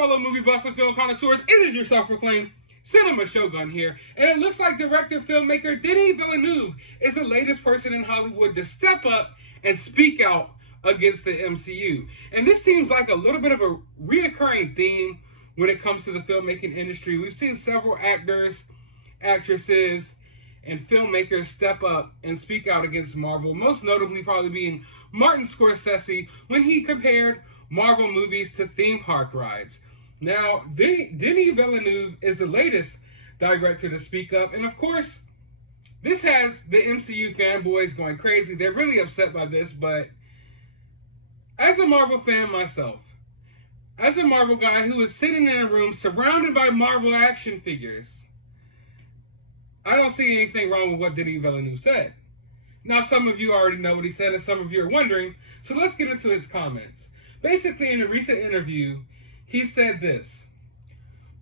fellow movie buffs and film connoisseurs? It is your self-proclaimed cinema shogun here, and it looks like director-filmmaker Denis Villeneuve is the latest person in Hollywood to step up and speak out against the MCU. And this seems like a little bit of a reoccurring theme when it comes to the filmmaking industry. We've seen several actors, actresses, and filmmakers step up and speak out against Marvel, most notably probably being Martin Scorsese when he compared Marvel movies to theme park rides. Now, Denis Villeneuve is the latest director to speak up, and of course, this has the MCU fanboys going crazy. They're really upset by this, but as a Marvel fan myself, as a Marvel guy who is sitting in a room surrounded by Marvel action figures, I don't see anything wrong with what Denis Villeneuve said. Now, some of you already know what he said, and some of you are wondering, so let's get into his comments. Basically, in a recent interview, he said this: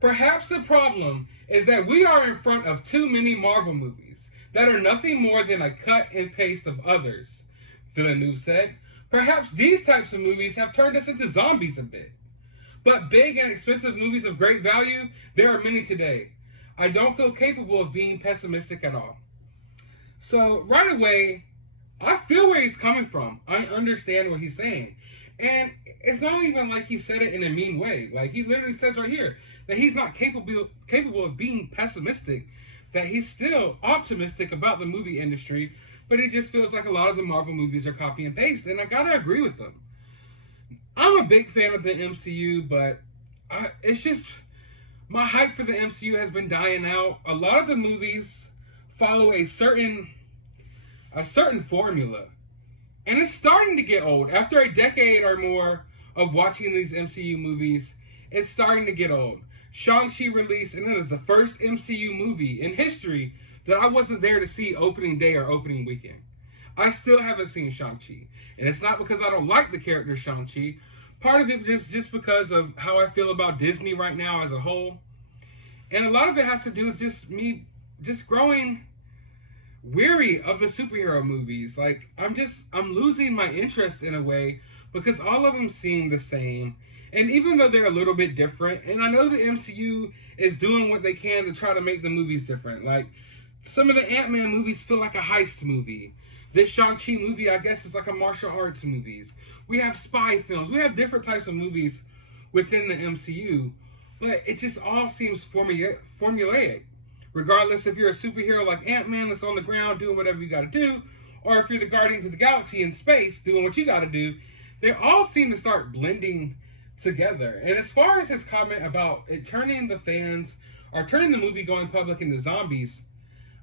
"Perhaps the problem is that we are in front of too many Marvel movies that are nothing more than a cut and paste of others," Villeneuve said. "Perhaps these types of movies have turned us into zombies a bit. But big and expensive movies of great value, there are many today. I don't feel capable of being pessimistic at all." So right away, I feel where he's coming from. I understand what he's saying. And it's not even like he said it in a mean way. Like, he literally says right here that he's not capable of being pessimistic, that he's still optimistic about the movie industry, but he just feels like a lot of the Marvel movies are copy and paste, and I gotta agree with him. I'm a big fan of the MCU, but it's just, my hype for the MCU has been dying out. A lot of the movies follow a certain formula, and it's starting to get old. After a decade or more of watching these MCU movies, it's starting to get old. Shang-Chi released, and it is the first MCU movie in history that I wasn't there to see opening day or opening weekend. I still haven't seen Shang-Chi, and it's not because I don't like the character Shang-Chi. Part of it is just because of how I feel about Disney right now as a whole, and a lot of it has to do with just me growing weary of the superhero movies. Like, I'm losing my interest in a way because all of them seem the same. And even though they're a little bit different, and I know the MCU is doing what they can to try to make the movies different. Like, some of the Ant-Man movies feel like a heist movie. This Shang-Chi movie, I guess, is like a martial arts movies. We have spy films. We have different types of movies within the MCU, but it just all seems formulaic. Regardless if you're a superhero like Ant-Man that's on the ground doing whatever you gotta do, or if you're the Guardians of the Galaxy in space doing what you gotta do, they all seem to start blending together. And as far as his comment about it turning the fans, or turning the movie-going public into zombies,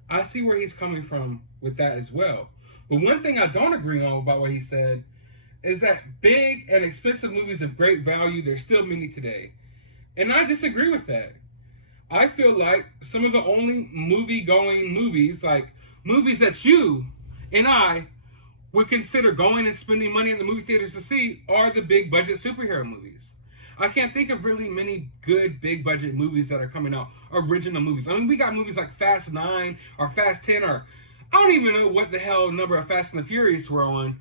I see where he's coming from with that as well. But one thing I don't agree on about what he said is that big and expensive movies of great value, there's still many today. And I disagree with that. I feel like some of the only movie-going movies, like movies that you and I would consider going and spending money in the movie theaters to see, are the big-budget superhero movies. I can't think of really many good big-budget movies that are coming out, original movies. I mean, we got movies like Fast 9 or Fast 10, or I don't even know what the hell number of Fast and the Furious we're on.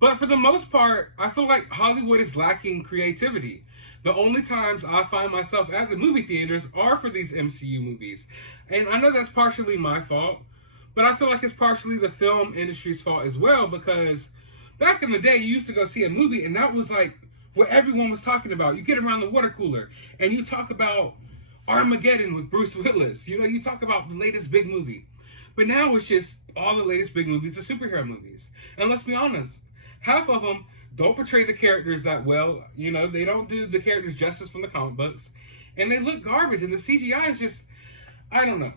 But for the most part, I feel like Hollywood is lacking creativity. The only times I find myself at the movie theaters are for these MCU movies. And I know that's partially my fault, but I feel like it's partially the film industry's fault as well, because back in the day, you used to go see a movie, and that was like what everyone was talking about. You get around the water cooler, and you talk about Armageddon with Bruce Willis. You know, you talk about the latest big movie. But now it's just all the latest big movies are superhero movies. And let's be honest, half of them don't portray the characters that well. You know, they don't do the characters justice from the comic books. And they look garbage, and the CGI is just, I don't know.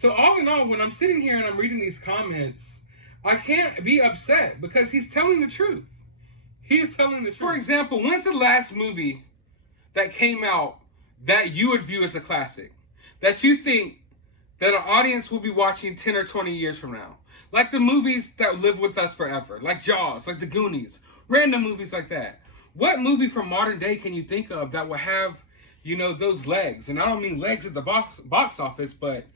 So all in all, when I'm sitting here and I'm reading these comments, I can't be upset because he's telling the truth. He is telling the truth. For example, when's the last movie that came out that you would view as a classic? That you think that an audience will be watching 10 or 20 years from now? Like the movies that live with us forever. Like Jaws, like The Goonies. Random movies like that. What movie from modern day can you think of that will have, you know, those legs? And I don't mean legs at the box office, but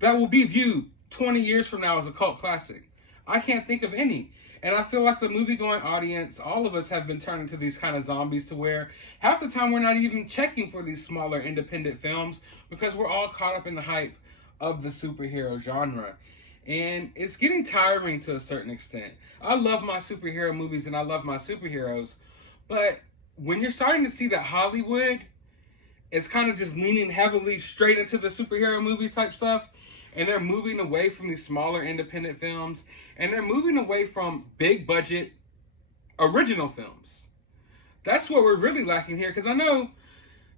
that will be viewed 20 years from now as a cult classic. I can't think of any. And I feel like the movie-going audience, all of us have been turned into these kind of zombies to where half the time we're not even checking for these smaller independent films because we're all caught up in the hype of the superhero genre. And it's getting tiring to a certain extent. I love my superhero movies and I love my superheroes. But when you're starting to see that Hollywood is kind of just leaning heavily straight into the superhero movie type stuff, and they're moving away from these smaller independent films, and they're moving away from big budget original films. That's what we're really lacking here, because I know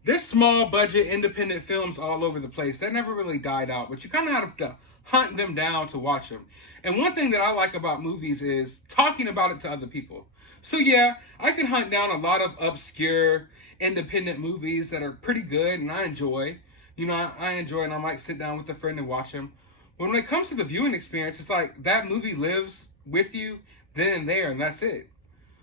there's small budget independent films all over the place that never really died out, but you kind of have to hunt them down to watch them. And one thing that I like about movies is talking about it to other people. So yeah, I can hunt down a lot of obscure independent movies that are pretty good and I enjoy. You know, I enjoy and I might sit down with a friend and watch them. But when it comes to the viewing experience, it's like that movie lives with you then and there, and that's it.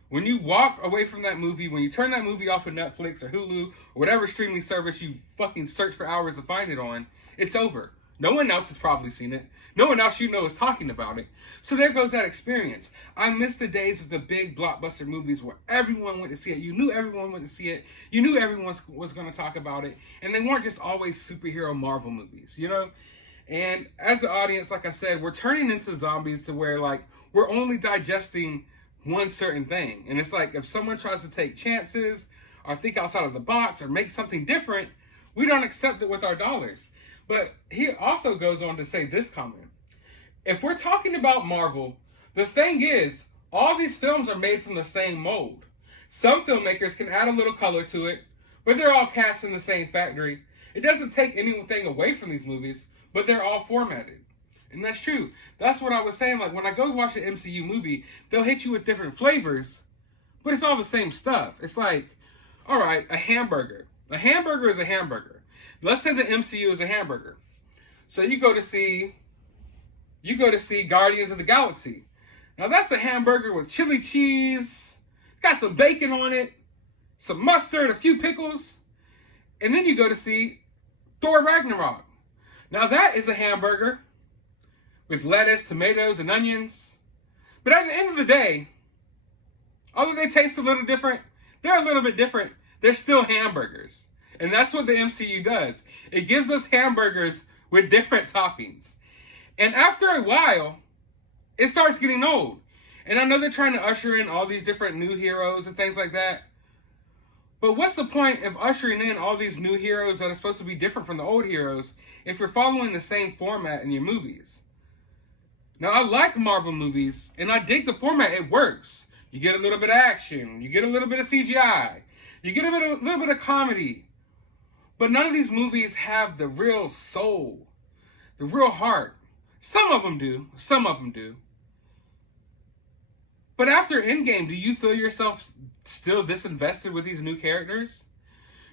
When you walk away from that movie, when you turn that movie off of Netflix or Hulu or whatever streaming service you fucking search for hours to find it on, it's over. No one else has probably seen it. No one else you know is talking about it. So there goes that experience. I miss the days of the big blockbuster movies where everyone went to see it. You knew everyone went to see it. You knew everyone was going to talk about it. And they weren't just always superhero Marvel movies, you know? And as the audience, like I said, we're turning into zombies to where, like, we're only digesting one certain thing. And it's like if someone tries to take chances or think outside of the box or make something different, we don't accept it with our dollars. But he also goes on to say this comment. If we're talking about Marvel, the thing is, all these films are made from the same mold. Some filmmakers can add a little color to it, but they're all cast in the same factory. It doesn't take anything away from these movies, but they're all formatted. And that's true. That's what I was saying. Like, when I go watch an MCU movie, they'll hit you with different flavors, but it's all the same stuff. It's like, all right, a hamburger. A hamburger is a hamburger. Let's say the MCU is a hamburger. So you go to see Guardians of the Galaxy. Now that's a hamburger with chili cheese, got some bacon on it, some mustard, a few pickles. And then you go to see Thor Ragnarok. Now that is a hamburger with lettuce, tomatoes, and onions. But at the end of the day, although they taste a little different, they're a little bit different, they're still hamburgers. And that's what the MCU does. It gives us hamburgers with different toppings. And after a while, it starts getting old. And I know they're trying to usher in all these different new heroes and things like that. But what's the point of ushering in all these new heroes that are supposed to be different from the old heroes if you're following the same format in your movies? Now, I like Marvel movies, and I dig the format. It works. You get a little bit of action. You get a little bit of CGI. You get a little bit of comedy. But none of these movies have the real soul, the real heart. Some of them do. Some of them do. But after Endgame, do you feel yourself still disinvested with these new characters?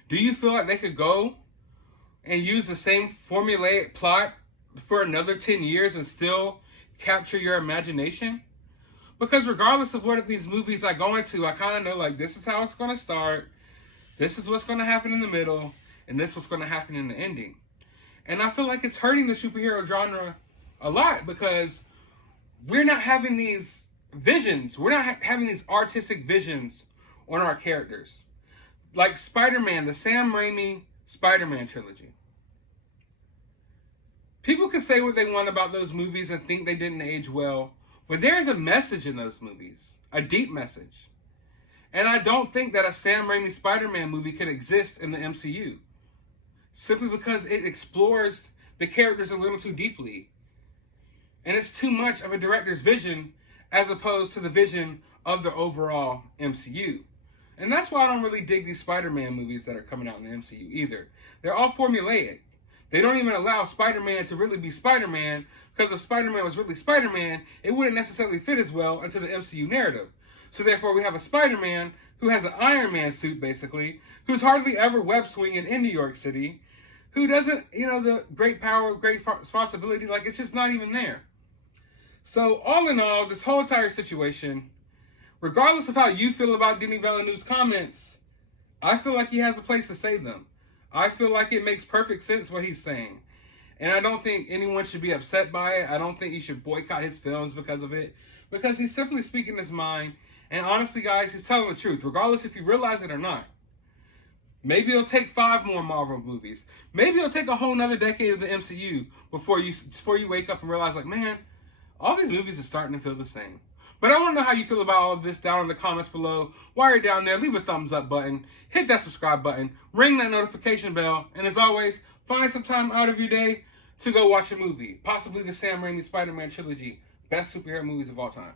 Do you feel like they could go and use the same formulaic plot for another 10 years and still capture your imagination? Because regardless of what these movies I go into, I kind of know, like, this is how it's going to start. This is what's going to happen in the middle. And this is what's going to happen in the ending. And I feel like it's hurting the superhero genre a lot because we're not having these visions. We're not having these artistic visions on our characters. Like Spider-Man, the Sam Raimi Spider-Man trilogy. People can say what they want about those movies and think they didn't age well, but there's a message in those movies, a deep message. And I don't think that a Sam Raimi Spider-Man movie could exist in the MCU. Simply because it explores the characters a little too deeply. And it's too much of a director's vision as opposed to the vision of the overall MCU. And that's why I don't really dig these Spider-Man movies that are coming out in the MCU either. They're all formulaic. They don't even allow Spider-Man to really be Spider-Man, because if Spider-Man was really Spider-Man, it wouldn't necessarily fit as well into the MCU narrative. So therefore we have a Spider-Man who has an Iron Man suit, basically, who's hardly ever web swinging in New York City, who doesn't, the great power, great responsibility, like, it's just not even there. So, all in all, this whole entire situation, regardless of how you feel about Denis Villeneuve's comments, I feel like he has a place to say them. I feel like it makes perfect sense what he's saying. And I don't think anyone should be upset by it. I don't think you should boycott his films because of it. because he's simply speaking his mind. And honestly, guys, he's telling the truth, regardless if you realize it or not. Maybe it'll take 5 more Marvel movies. Maybe it'll take a whole nother decade of the MCU before you wake up and realize, like, man, all these movies are starting to feel the same. But I want to know how you feel about all of this down in the comments below. While you're down there, leave a thumbs up button, hit that subscribe button, ring that notification bell, and as always, find some time out of your day to go watch a movie. Possibly the Sam Raimi Spider-Man trilogy. Best superhero movies of all time.